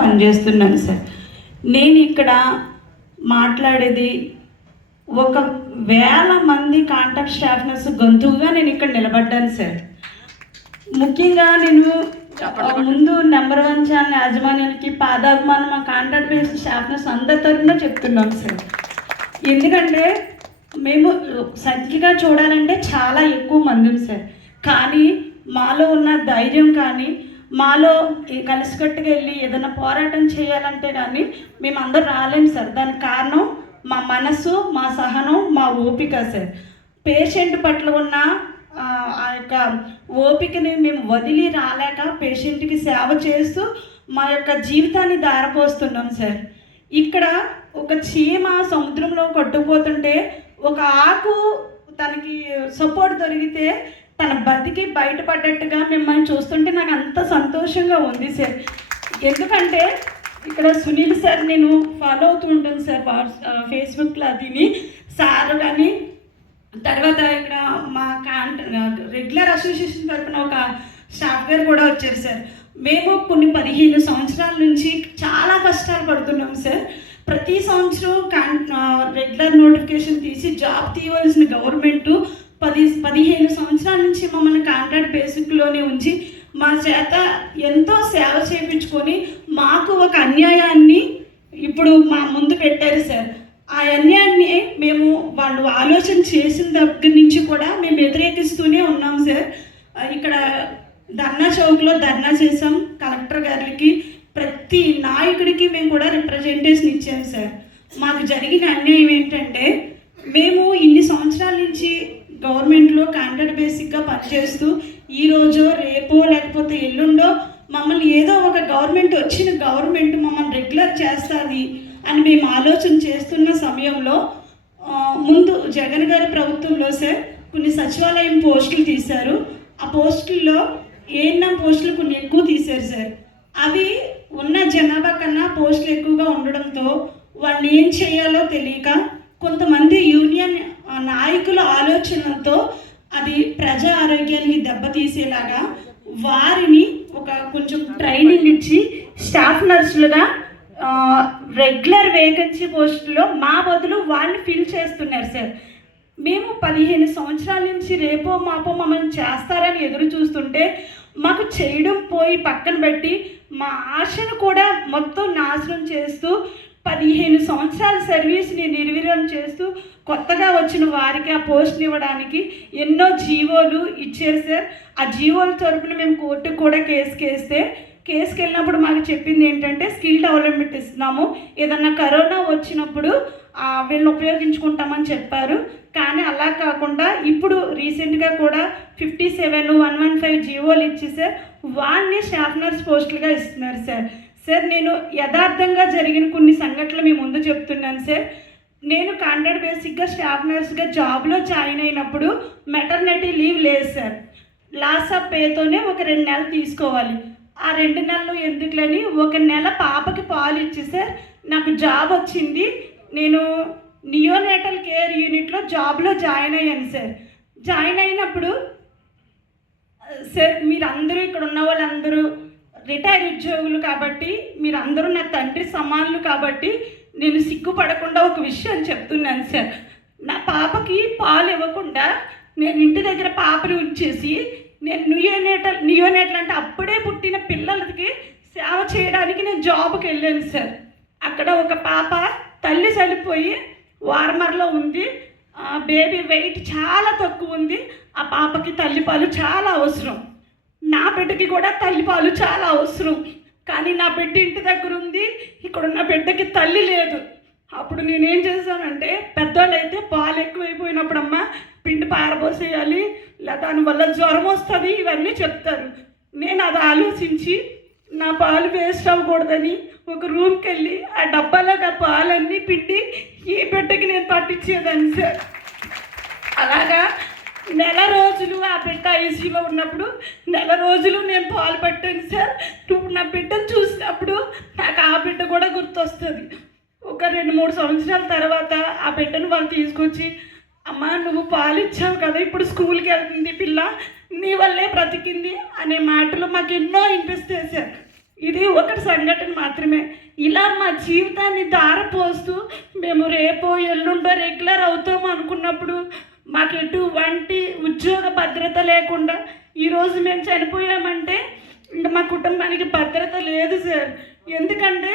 పనిచేస్తున్నాను సార్. నేను ఇక్కడ మాట్లాడేది ఒక వేల మంది కాంటాక్ట్ స్టాఫ్ నర్స్ గొంతుగా నేను ఇక్కడ నిలబడ్డాను సార్. ముఖ్యంగా నేను ముందు నెంబర్ 1 ఛానల్ యాజమాన్యానికి పాదాభిమానం మా కాంటాక్ట్ బేస్డ్ స్టాఫ్ నర్స్ అందరి తరఫున చెప్తున్నాం సార్. ఎందుకంటే మేము సంఖ్యగా చూడాలంటే చాలా ఎక్కువ మంది సార్. కానీ మాలో ఉన్న ధైర్యం కానీ మాలో కలిసికట్టుగా వెళ్ళి ఏదైనా పోరాటం చేయాలంటే కానీ మేము అందరూ రాలేము సార్. దానికి కారణం మా మనసు, మా సహనం, మా ఓపిక సార్. పేషెంట్ పట్ల ఉన్న ఆ యొక్క ఓపికని మేము వదిలి రాలేక పేషెంట్కి సేవ చేస్తూ మా యొక్క జీవితాన్ని దారపోస్తున్నాం సార్. ఇక్కడ ఒక చీమ సముద్రంలో కొట్టుకుపోతుంటే ఒక ఆకు తనకి సపోర్ట్ దొరికితే తన బతికి బయటపడ్డట్టుగా మిమ్మల్ని చూస్తుంటే నాకు అంత సంతోషంగా ఉంది సార్. ఎందుకంటే ఇక్కడ సునీల్ సార్ నేను ఫాలో అవుతూ ఉంటాను సార్ ఫేస్బుక్లో అదిని సార్. కానీ తర్వాత ఇక్కడ మా రెగ్యులర్ అసోసియేషన్ తరఫున ఒక స్టాఫ్ గారు కూడా వచ్చారు సార్. మేము కొన్ని 15 సంవత్సరాల నుంచి చాలా కష్టాలు పడుతున్నాం సార్. ప్రతి సంవత్సరం రెగ్యులర్ నోటిఫికేషన్ తీసి జాబ్ తీయవలసిన గవర్నమెంటు 15 సంవత్సరాల నుంచి మమ్మల్ని కాంట్రాక్ట్ బేసిక్లోనే ఉంచి మా చేత ఎంతో సేవ చేయించుకొని మాకు ఒక అన్యాయాన్ని ఇప్పుడు మా ముందు పెట్టారు సార్. ఆ అన్యాయాన్ని మేము వాళ్ళు ఆలోచన చేసిన దగ్గర నుంచి కూడా మేము వ్యతిరేకిస్తూనే ఉన్నాం సార్. ఇక్కడ ధర్నా చౌక్లో ధర్నా చేసాం. కలెక్టర్ గారికి ప్రతి నాయకుడికి మేము కూడా రిప్రజెంటేషన్ ఇచ్చాం సార్. మాకు జరిగిన అన్యాయం ఏంటంటే మేము ఇన్ని సంవత్సరాల నుంచి గవర్నమెంట్లో కాంట్రాక్ట్ బేసిక్గా పనిచేస్తూ ఈరోజో రేపో లేకపోతే ఎల్లుండో మమ్మల్ని ఏదో ఒక గవర్నమెంట్ మమ్మల్ని రెగ్యులర్ చేస్తుంది అని మేము ఆలోచన చేస్తున్న సమయంలో ముందు జగన్ గారి ప్రభుత్వంలో సార్ కొన్ని సచివాలయం పోస్టులు తీశారు. ఆ పోస్టుల్లో ఏఎన్ఎం పోస్టులు కొన్ని ఎక్కువ తీశారు సార్. అవి ఉన్న జనాభా కన్నా పోస్టులు ఎక్కువగా ఉండడంతో వాళ్ళు ఏం చేయాలో తెలియక కొంతమంది యూనియన్ నాయకుల ఆలోచనలతో అది ప్రజా ఆరోగ్యానికి దెబ్బతీసేలాగా వారిని ఒక కొంచెం ట్రైనింగ్ ఇచ్చి స్టాఫ్ నర్సులుగా రెగ్యులర్ వేకెన్సీ పోస్టులో మా బదులు వాళ్ళని ఫిల్ చేస్తున్నారు సార్. మేము 15 సంవత్సరాల నుంచి రేపో మాపో మమ్మల్ని చేస్తారని ఎదురు చూస్తుంటే మాకు చేయడం పోయి పక్కన పెట్టి మా ఆశను కూడా మొత్తం నాశనం చేస్తూ 15 సంవత్సరాల సర్వీస్ని నిర్వీర్యం చేస్తూ కొత్తగా వచ్చిన వారికి ఆ పోస్ట్ని ఇవ్వడానికి ఎన్నో జీవోలు ఇచ్చారు సార్. ఆ జీవోల తరపున మేము కోర్టుకు కూడా కేసుకి వెళ్ళినప్పుడు మాకు చెప్పింది ఏంటంటే స్కిల్ డెవలప్మెంట్ ఇస్తున్నాము, ఏదన్నా కరోనా వచ్చినప్పుడు వీళ్ళని ఉపయోగించుకుంటామని చెప్పారు. కానీ అలా కాకుండా ఇప్పుడు రీసెంట్గా కూడా 57, 115 జీవోలు ఇచ్చి సార్ వాడిని స్టాఫ్ నర్స్ పోస్టులుగా ఇస్తున్నారు సార్. సార్ నేను యథార్థంగా జరిగిన కొన్ని సంఘటనలు మీ ముందు చెప్తున్నాను సార్. నేను కాంట్రాక్ట్ బేసిక్గా స్టాఫ్ నర్స్గా జాబ్లో జాయిన్ అయినప్పుడు మెటర్నిటీ లీవ్ లేదు సార్. లాస్ ఆఫ్ పేతోనే ఒక 2 నెలలు తీసుకోవాలి. ఆ 2 నెలలు ఎందుకులని 1 నెల పాపకి పాలు ఇచ్చి సార్ నాకు జాబ్ వచ్చింది. నేను నియోనేటల్ కేర్ యూనిట్లో జాబ్లో జాయిన్ అయ్యాను సార్. జాయిన్ అయినప్పుడు సార్ మీరందరూ ఇక్కడ ఉన్న వాళ్ళందరూ రిటైర్ ఉద్యోగులు కాబట్టి మీరందరూ నా తండ్రి సమానులు కాబట్టి నేను సిగ్గుపడకుండా ఒక విషయం చెప్తున్నాను సార్. నా పాపకి పాలు ఇవ్వకుండా నేను ఇంటి దగ్గర పాపని ఉంచేసి నేను నియోనేటల్ అంటే అప్పుడే పుట్టిన పిల్లలకి సేవ చేయడానికి నేను జాబ్కి వెళ్ళాను సార్. అక్కడ ఒక పాప తల్లి చనిపోయి వార్మర్లో ఉంది. బేబీ వెయిట్ చాలా తక్కువ ఉంది. ఆ పాపకి తల్లిపాలు చాలా అవసరం. నా బిడ్డకి కూడా తల్లిపాలు చాలా అవసరం. కానీ నా బిడ్డ ఇంటి దగ్గర ఉంది, ఇక్కడున్న బిడ్డకి తల్లి లేదు. అప్పుడు నేనేం చేశానంటే పెద్దవాళ్ళు అయితే పాలు ఎక్కువైపోయినప్పుడమ్మా పిండి పారబోసేయాలి, లేదా దానివల్ల జ్వరం వస్తుంది, ఇవన్నీ చెప్తారు. నేను అది ఆలోచించి నా పాలు వేస్ట్ అవ్వకూడదని ఒక రూమ్కి వెళ్ళి ఆ డబ్బాలో ఆ పాలన్నీ పిండి ఈ బిడ్డకి నేను పట్టించేదాన్ని సార్. అలాగా నెల రోజులు ఆ బిడ్డ ఐసీయూలో ఉన్నప్పుడు నెల రోజులు నేను పాలు పట్టాను సార్. ఇప్పుడు నా బిడ్డను చూసినప్పుడు నాకు ఆ బిడ్డ కూడా గుర్తొస్తుంది. ఒక 2-3 సంవత్సరాల తర్వాత ఆ బిడ్డను వాళ్ళు తీసుకొచ్చి అమ్మ నువ్వు పాలు ఇచ్చావు కదా, ఇప్పుడు స్కూల్కి వెళ్తుంది పిల్ల, నీ వల్లే బ్రతికింది అనే మాటలు మాకు ఎన్నో వినిపిస్తాయి సార్. ఇది ఒకటి సంఘటన మాత్రమే. ఇలా మా జీవితాన్ని ధారపోస్తూ మేము రేపో ఎల్లుండో రెగ్యులర్ అవుతాము అనుకున్నప్పుడు మాకు ఎటువంటి ఉద్యోగ భద్రత లేకుండా ఈరోజు మేము చనిపోయామంటే ఇంకా మా కుటుంబానికి భద్రత లేదు సార్. ఎందుకంటే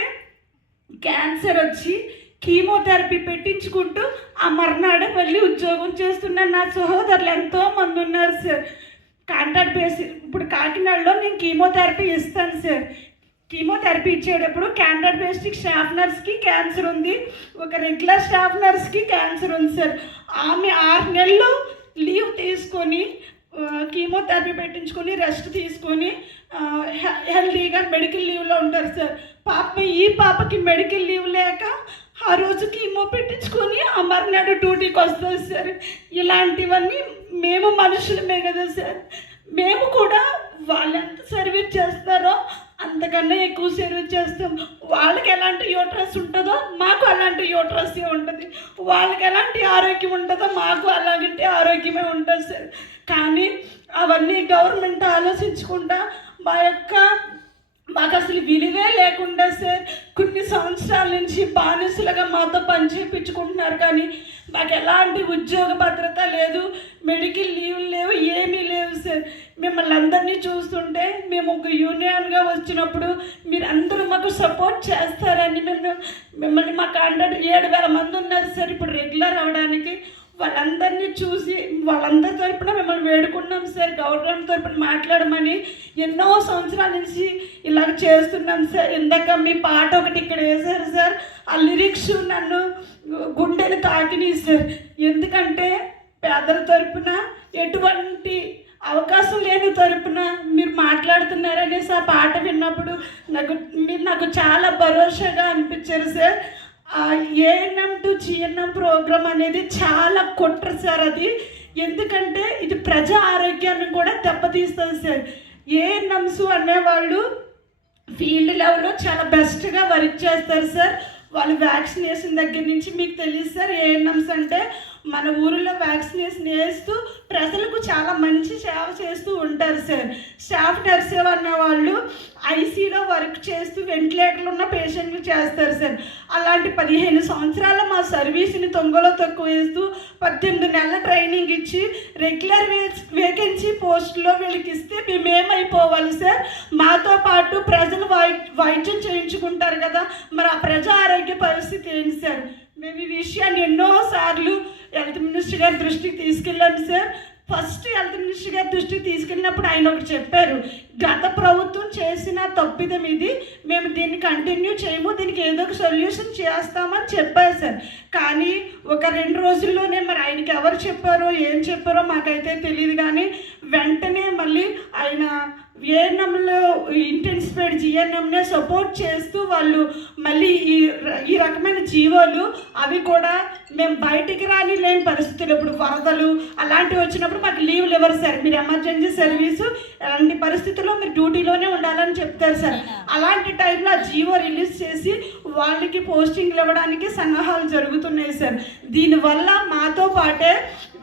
క్యాన్సర్ వచ్చి కీమోథెరపీ పెట్టించుకుంటూ ఆ మర్నాడే మళ్ళీ ఉద్యోగం చేస్తున్న నా సహోదరులు ఎంతోమంది ఉన్నారు సార్. కాంట్రాక్ట్ బేస్ ఇప్పుడు కాకినాడలో నేను కీమోథెరపీ ఇస్తాను సార్. కీమోథెరపీ ఇచ్చేటప్పుడు కాంట్రాక్ట్ బేస్డ్ స్టాఫ్ నర్స్కి క్యాన్సర్ ఉంది, ఒక రెగ్యులర్ స్టాఫ్ నర్స్కి క్యాన్సర్ ఉంది సార్. ఆమె 6 నెలలు లీవ్ తీసుకొని కీమోథెరపీ పెట్టించుకొని రెస్ట్ తీసుకొని హెల్తీగా మెడికల్ లీవ్లో ఉంటారు సార్. ఈ పాపకి మెడికల్ లీవ్ లేక ఆ రోజు కీమో పెట్టించుకొని ఆ మర్నాడు డ్యూటీకి వస్తుంది సార్. ఇలాంటివన్నీ మేము మనుషులమే కదా సార్. మేము కూడా వాళ్ళు ఎంత సర్వీస్ చేస్తారో అంతకన్నా ఎక్కువ సర్వీస్ చేస్తాం. వాళ్ళకి ఎలాంటి యూట్రస్ ఉంటుందో మాకు అలాంటి యూట్రస్సే ఉంటుంది, వాళ్ళకి ఎలాంటి ఆరోగ్యం ఉంటుందో మాకు అలాంటి ఆరోగ్యమే ఉంటుంది సార్. కానీ అవన్నీ గవర్నమెంట్ ఆలోచించకుండా మాకు అసలు విలువే లేకుండా సార్ కొన్ని సంవత్సరాల నుంచి బానిసలుగా మాతో పనిచేయించుకుంటున్నారు. కానీ మాకు ఎలాంటి ఉద్యోగ భద్రత లేదు, మెడికల్ లీవ్ లేవు, ఏమీ లేవు సార్. మిమ్మల్ని అందరినీ చూస్తుంటే మేము ఒక యూనియన్గా వచ్చినప్పుడు మీరు అందరూ మాకు సపోర్ట్ చేస్తారని మిమ్మల్ని మా కాంట్రాక్ట్ 7,000 మంది ఉన్నారు సార్ ఇప్పుడు రెగ్యులర్ అవ్వడానికి. వాళ్ళందరినీ చూసి వాళ్ళందరి తరపున మిమ్మల్ని వేడుకున్నాం సార్, గవర్నమెంట్ తరపున మాట్లాడమని. ఎన్నో సంవత్సరాల నుంచి ఇలాగ చేస్తున్నాం సార్. ఇందాక మీ పాట ఒకటి ఇక్కడ వేశారు సార్, ఆ లిరిక్స్ నన్ను గుండెని తాకినాయి సార్. ఎందుకంటే పేదల తరపున ఎటువంటి అవకాశం లేని తరపున మీరు మాట్లాడుతున్నారనేసి ఆ పాట విన్నప్పుడు మీరు నాకు చాలా భరోసాగా అనిపించారు sir. ANM to GNM programme అనేది చాలా కుట్ర సార్ అది. ఎందుకంటే ఇది ప్రజా ఆరోగ్యాన్ని కూడా దెబ్బతీస్తుంది సార్. ఏఎన్ఎంస్ అనేవాళ్ళు ఫీల్డ్ లెవెల్లో చాలా బెస్ట్గా వర్క్ చేస్తారు సార్. వాళ్ళు వ్యాక్సినేషన్ దగ్గర నుంచి మీకు తెలియదు సార్. ఏఎన్ఎంస్ అంటే మన ఊరిలో వ్యాక్సినేషన్ వేస్తూ ప్రజలకు చాలా మంచి సేవ చేస్తూ ఉంటారు సార్. స్టాఫ్ నర్స్ అనే వాళ్ళు ఐసీలో వర్క్ చేస్తూ వెంటిలేటర్లు ఉన్న పేషెంట్లు చేస్తారు సార్. అలాంటి 15 సంవత్సరాల మా సర్వీస్ని తొంగలో తక్కువ వేస్తూ 18 నెలల ట్రైనింగ్ ఇచ్చి రెగ్యులర్ వేకెన్సీ పోస్టులో వీళ్ళకి ఇస్తే మేమేమైపోవాలి సార్? మాతో పాటు ప్రజలు వైద్యం చేయించుకుంటారు కదా, మరి ఆ ప్రజా ఆరోగ్య పరిస్థితి ఏంటి సార్? మేము ఈ విషయాన్ని ఎన్నోసార్లు హెల్త్ మినిస్టర్ గారి దృష్టికి తీసుకెళ్ళాం సార్. ఫస్ట్ హెల్త్ మినిస్టర్ గారి దృష్టికి తీసుకెళ్ళినప్పుడు ఆయన ఒకటి చెప్పారు, గత ప్రభుత్వం చేసిన తప్పిదం ఇది, మేము దీన్ని కంటిన్యూ చేయము, దీనికి ఏదో ఒక సొల్యూషన్ చేస్తామని చెప్పారు సార్. కానీ ఒక 2 రోజుల్లోనే మరి ఆయనకి ఎవరు చెప్పారో ఏం చెప్పారో మాకైతే తెలియదు. కానీ వెంటనే మళ్ళీ ఆయన ఏఎన్ఎంలో ఇంటెన్సిఫైడ్ జిఎన్ఎంనే సపోర్ట్ చేస్తూ వాళ్ళు మళ్ళీ ఈ రకమైన జీవోలు అవి కూడా మేము బయటికి లేని పరిస్థితులు, ఇప్పుడు వరదలు అలాంటివి వచ్చినప్పుడు మాకు లీవ్లు ఇవ్వరు సార్. మీరు ఎమర్జెన్సీ సర్వీసు అలాంటి పరిస్థితుల్లో మీరు డ్యూటీలోనే ఉండాలని చెప్తారు సార్. అలాంటి టైంలో ఆ జీవో రిలీజ్ చేసి వాళ్ళకి పోస్టింగ్లు ఇవ్వడానికి సన్నాహాలు జరుగుతున్నాయి సార్. దీనివల్ల మాతో పాటే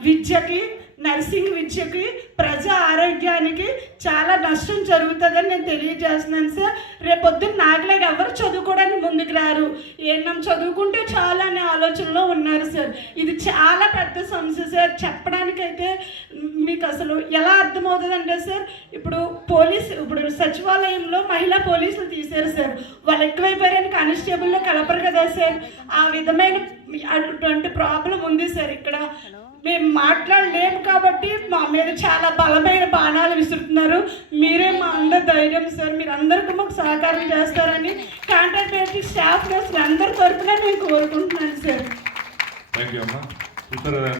విద్యకి, నర్సింగ్ విద్యకి, ప్రజా ఆరోగ్యానికి చాలా నష్టం జరుగుతుందని నేను తెలియజేస్తున్నాను సార్. రేపొద్దున్న నాకులాగా ఎవరు చదువుకోవడానికి ముందుకు రారు, ఏమన్నా చదువుకుంటే చాలా అనే ఆలోచనలో ఉన్నారు సార్. ఇది చాలా పెద్ద సమస్య సార్. చెప్పడానికైతే మీకు అసలు ఎలా అర్థమవుతుందంటే సార్, ఇప్పుడు సచివాలయంలో మహిళా పోలీసులు తీశారు సార్. వాళ్ళు ఎక్కువైపోయారని కానిస్టేబుల్లో కలపరు కదా సార్. ఆ విధమైన అటువంటి ప్రాబ్లం ఉంది సార్. ఇక్కడ మేము మాట్లాడలేము కాబట్టి మా మీద చాలా బలమైన బాణాలు విసురుతున్నారు. మీరే మా అందరి ధైర్యం సార్. మీరు అందరికీ మాకు సహకారం చేస్తారని కాంట్రాక్ట్ స్టాఫ్ నర్సులు అందరి తరఫున నేను కోరుకుంటున్నాను సార్. థ్యాంక్ యూ అమ్మా.